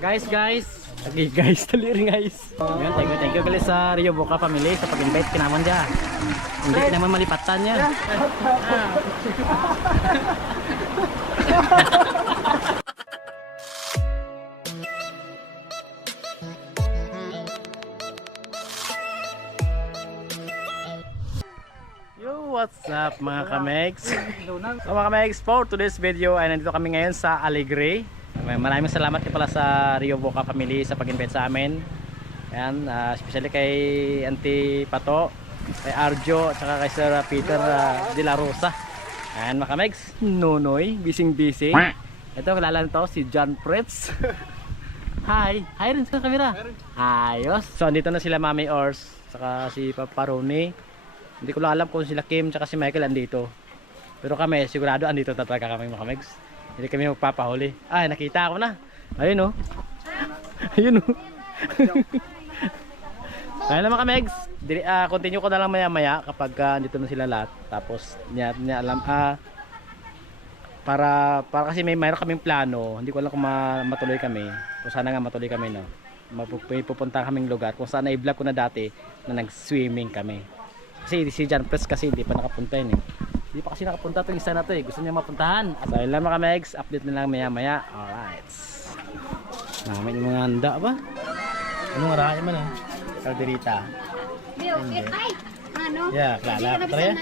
Guys. Okay guys, tali rin guys. Ayan, thank you guys sa Rio Boca family sa pag-invite kinaman dyan. Hindi naman malipatan niya. Yo, what's up mga kamegs? So mga kamegs, for today's video ay nandito kami ngayon sa Alegre. Maraming salamat pala sa Rio Boca family sa pag-invite sa amin. Ayan, especially kay Auntie Pato, kay Arjo, at saka kay Sir Peter de la Rosa. Ayan mga kamegs, Nonoy, busy. Ito, kilala nito si John Fritz. Hi rin sa kamera. Ayos. So andito na sila Mami Ors, saka si Papa Roni. Hindi ko lang alam kung sila Kim tsaka si Michael andito. Pero kami sigurado andito talaga kami mga kamegs. Hindi kami magpapahuli. Ay, nakita ako na. Ayun oh. Ayun oh. Ayun na mga kamegs. Continue ko na lang maya kapag andito na sila lahat. Tapos niya alam para kasi mayroon kaming plano. Hindi ko alam kung matuloy kami. Kung sana nga matuloy kami no. Pupunta kaming lugar kung saan i-vlog ko na dati na nag-swimming kami. Kasi si John Press kasi hindi pa nakapunta yun eh. Hindi pa kasi nakapunta itong isa na to eh. Gusto niya mapuntahan. So yun lang mga megs. Update na lang maya. Alright. Namin yung mga handa ba? Anong marami man eh? Calderita. Hindi. Yeah, klala. Tara ya?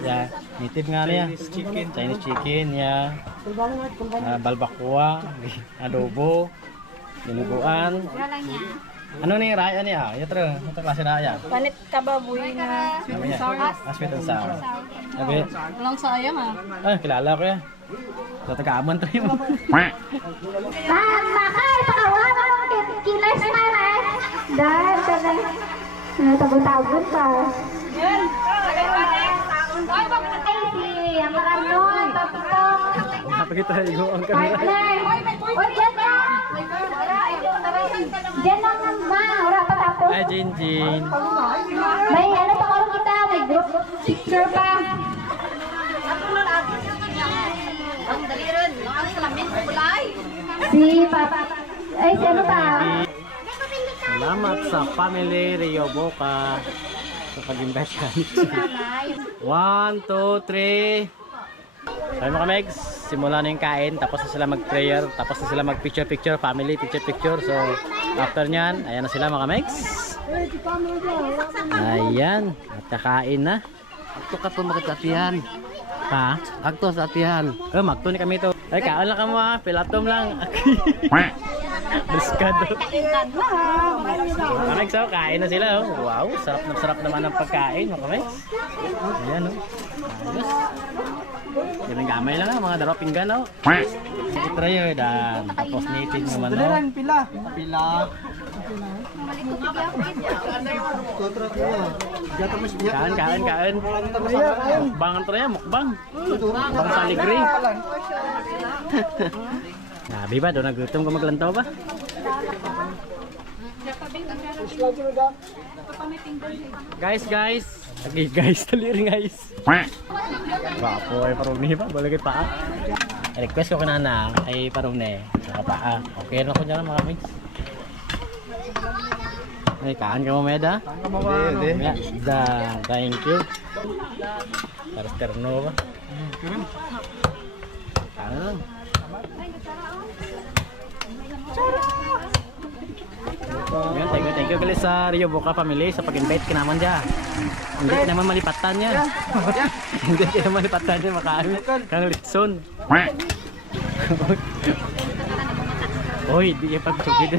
Yeah, native nga niya. Chinese chicken. Yeah. Balbacoa. Adobo. Dinuguan. Ano nih raya nih ya? Ya terus, untuk klase raya. Panit kababoy na Sweet and sour. Sabi, lang sayang ah. Kilala ko ya. Sa taga-aman to yun. Bakal, pakawanan mo kilas na rin. Dahil ka na tagot-tagot pa. Yan. Ang makanon, paputok. Napakita igo ang kamera. Diyan lang ma, wala pa tapos. Ay, Jinjin. May ano pa karon kita, may group picture pa. Ang daliran, ang salamin kulay. Si Papa, ay si ano pa? Salamat sa family Rio Boca sa pag-invite kami. 1, 2, 3. Sabi mga megs, simula na yung kain, tapos na sila mag-prayer, tapos na sila mag-picture, family picture. So, after nyan, ayan na sila mga megs. Ayan, at kakain na. Akto ka po makikatihan. Ha? Akto sa atihan. Magto ni kami ito. Ay, kaon lang kamo ha, pilatom lang. Briskado. Mga megs, oh, kain na sila. Oh. Wow, sarap naman ang pagkain mga megs. Ayan oh. Ayos. Yan gamay lang mga daro pinggan oh. Try yun dan. Tapos native naman oh. Pila. Kain. Mukbang try mukbang. Bang Alegre. Nabi ba do nagutom ko maglantaw ba? Guys. Okay guys, tali rin guys. Wapo ay parumi pa, balagay pa. Request ko kanana ay parumi saka paa. Okay na ko diyan mga mates. Ay kaan ka mo meda? Hindi. Thank you. Para terno ba? Kaan lang. Ayan, thank you guys sa Rio Boca family sa pag-invite kinaman dyan. Hindi naman malipatan niya. Hindi naman malipatan niya makain. Kang litson. Oy, di yung pagtugid.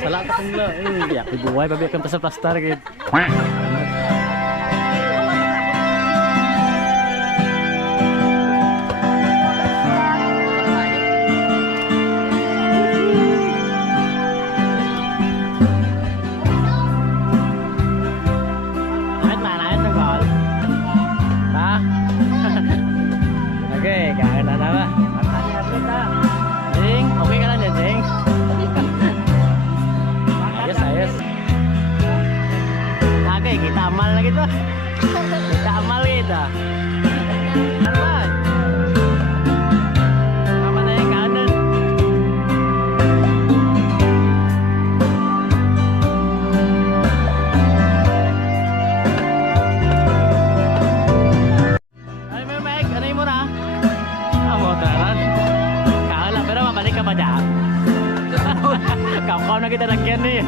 Salat akong la. Di ako buhay, babi akong pasaplastar. pa dyan. Kau na kita lagyan nih.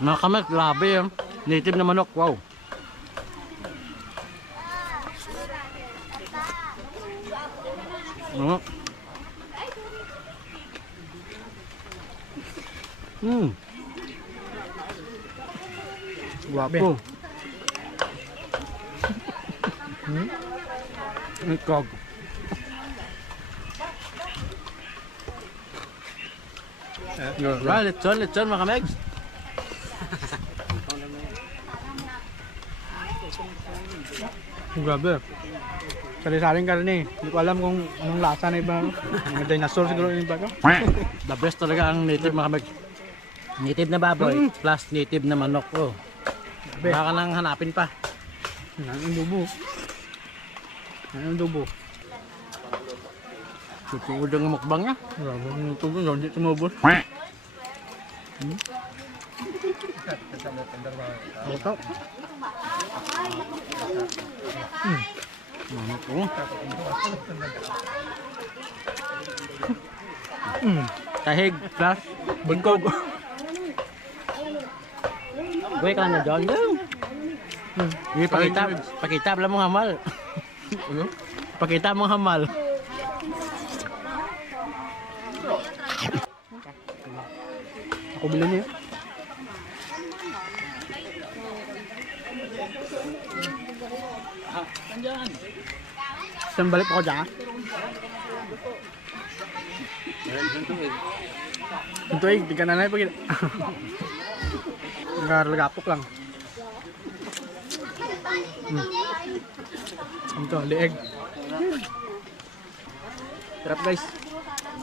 Mga kamek, grabe yun. Native na manok, wow. Guwapo. Ikog. Lechon mga kamegs. Grabe. Sari-saring karne. Hindi ko alam kung anong lasa na iba. Mga dinosaur siguro yung iba ko. The best talaga ang native mga kamegs. Native na baboy plus native na manok. Oh. Baka ka nang hanapin pa. Ang dubo. Ang dubo. Tutuod ang mukbang niya. Grabe. Ang dubo. Hindi tumubos. Ito. Manok oh. Tahig plus bungkog. Gue ka na dyan daw. Pakita pala mong hamal. Pakita mong hamal. Ako bilhin niya. Saan balik ako dyan? Ito ay, di ka na na pag nagagapok lang. Ito, lieg. Sarap guys.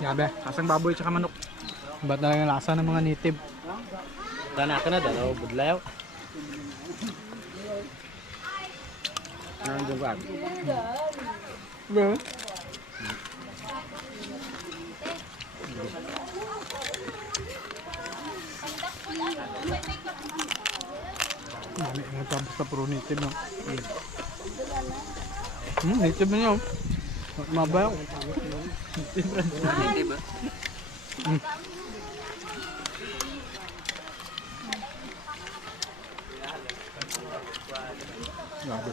Grabe, kasang baboy tsaka manok. Ba't na lang yung lasa ng mga native? Sana ka na daw, budlaw. Nandun ka. Ba? Mali, nagtapos na puro native no? Native na yun. Mabayaw. Native ba? Grabe.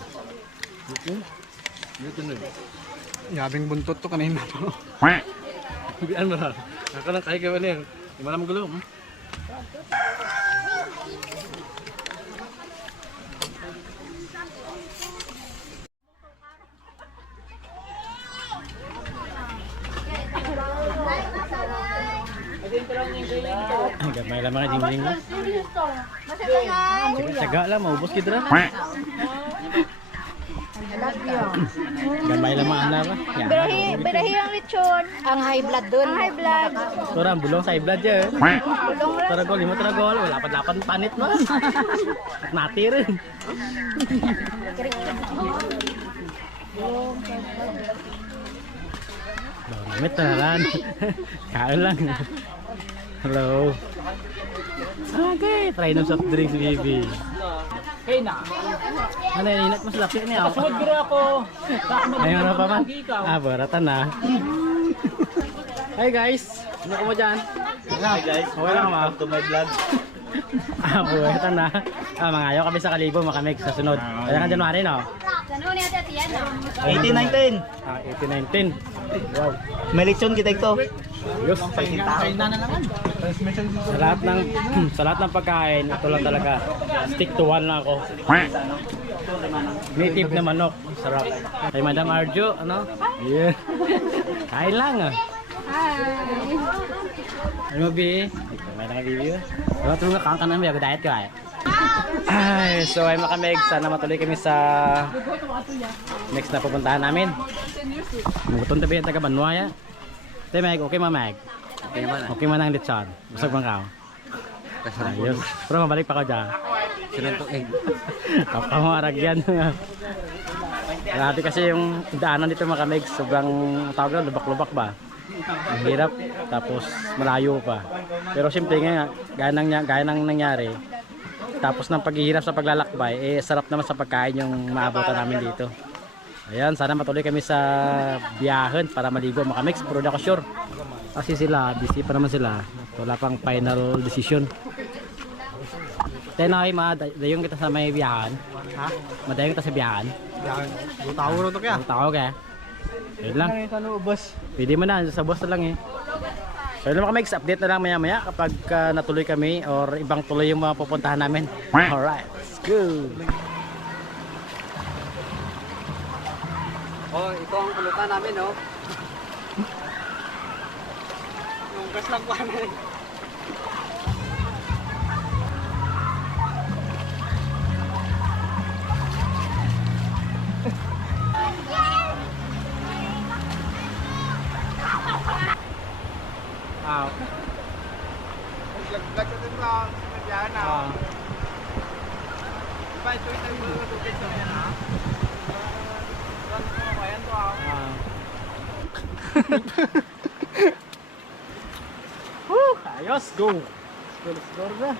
Dito na. Yabing buntot to kanina to. Bian mo na. Naka lang kaya ka niya. Di mo naman gulo. Gamay lang mga jingling mo. Tsaga lang, maubos kita na. Gamay lang mga anak. Birahi ang lechon. Ang high blood dun. Ang high blood. Turang bulong sa blood dyan. Bulong rin. Taragol, lima taragol. Wala pa dapat panit mo. At nati rin. Damit na lang. Kain lang. Hello. Okay, try ng soft drinks, baby. Hey na. Ano yan, inat mas lapit niya. Sumod giro ako. Ayun na pa man. Ah, baratan na. Hi guys! Ano ka mo dyan? Hi guys, Okay lang ma. welcome to my vlog. Buwetan na. Mga ayaw kami sa Kalibo, makamig sa sunod. Kaya ka January no? 1819. 18-19. Wow. May leksyon kita ito. Ayos. Sa lahat ng pagkain, ito lang talaga. Stick to one lang ako. Native na manok. Sarap. Kay Madam Arjo, ano? Yeah. Kain lang ah. Ano bi? May naka-review. Wala tulong ka kang namin, diet ka eh. Ay, so ay makamig, sana matuloy kami sa next na pupuntahan namin. Magutom tabi yung taga Banwaya. Tay Meg, okay ma Meg? Okay man ang lechon. Busog bang ka? Ayos. Pero mabalik pa ko dyan. Sinuntok egg. Kapamarag yan. Grabe kasi yung daanan dito makamig, sobrang tawag na, lubak-lubak ba? Ang hirap, tapos malayo pa. Pero simple nga, gaya nang nangyari. Tapos ng paghihirap sa paglalakbay, eh sarap naman sa pagkain yung maabutan namin dito. Ayan, sana matuloy kami sa biyahen para maligo makamix, pero di ako sure. Kasi sila, busy pa naman sila. Wala pang final decision. Tenay, madayong kita sa may biyahan. Ha? Madayong kita sa biyahan. Tawo ro to kaya. Ang tao ka. Yun lang. Pwede mo na, sa boss na lang eh. So yun lang kami, update na lang maya maya kapag natuloy kami or ibang tuloy yung mga pupuntahan namin. Alright, let's go! Oh, ito ang pulutan namin, no? Yung gas lang pa namin. Wow. Lag sa din ba? Sinadyahan na. Diba ito yung tubig sa yan, ha? Ayan to, ha? Ayos, go! Let's go na.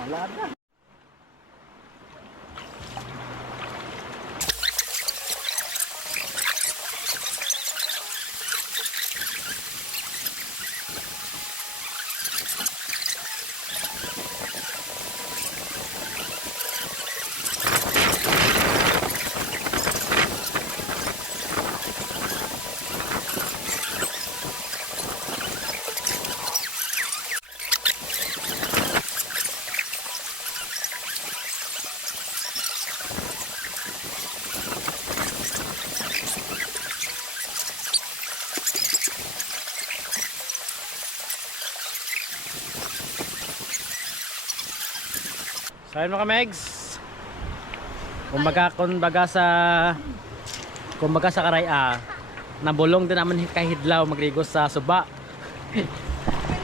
Wala na. So ayun mga megs, kumbaga sa karaya, nabulong din naman kahidlaw magligo sa suba.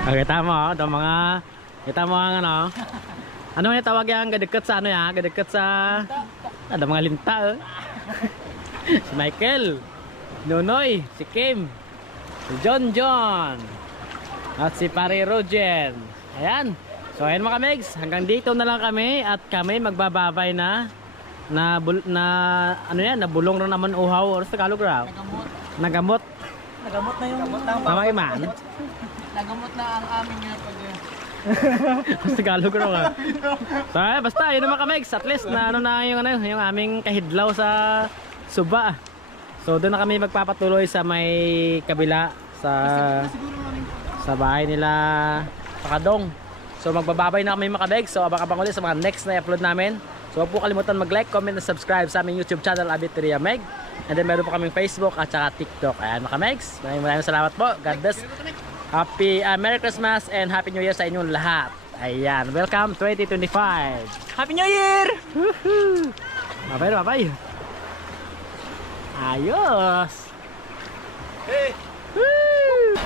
Kita mo, kita mo ang ano yung tawag yan, gadagkat sa ano yan, gadagkat sa ada mga linta si Michael, Nonoy, si Kim, si John at si Pare Roger. Ayan. So ayun mga megs, hanggang dito na lang kami at kami magbababay na ano yan, nabulong na naman uhaw or sa Tagalog raw. Nagamot. Nagamot na yung Tama iman. nagamot na ang aming pag Sa Tagalog raw. So basta yun naman ka megs, at least na ano na yung aming kahidlaw sa suba. So doon na kami magpapatuloy sa may kabila sa bahay nila Pakadong. So magbababay na kami mga kabeg. So abang-abang ulit sa mga next na i-upload namin. So huwag po kalimutan mag-like, comment, and subscribe sa aming YouTube channel, Abiteria Meg. And then meron po kaming Facebook at saka TikTok. Ayan mga megs, maraming salamat po. God bless. Happy Merry Christmas and Happy New Year sa inyong lahat. Ayan, welcome 2025. Happy New Year! Woohoo! Bye-bye. Ayos! Hey! Woo!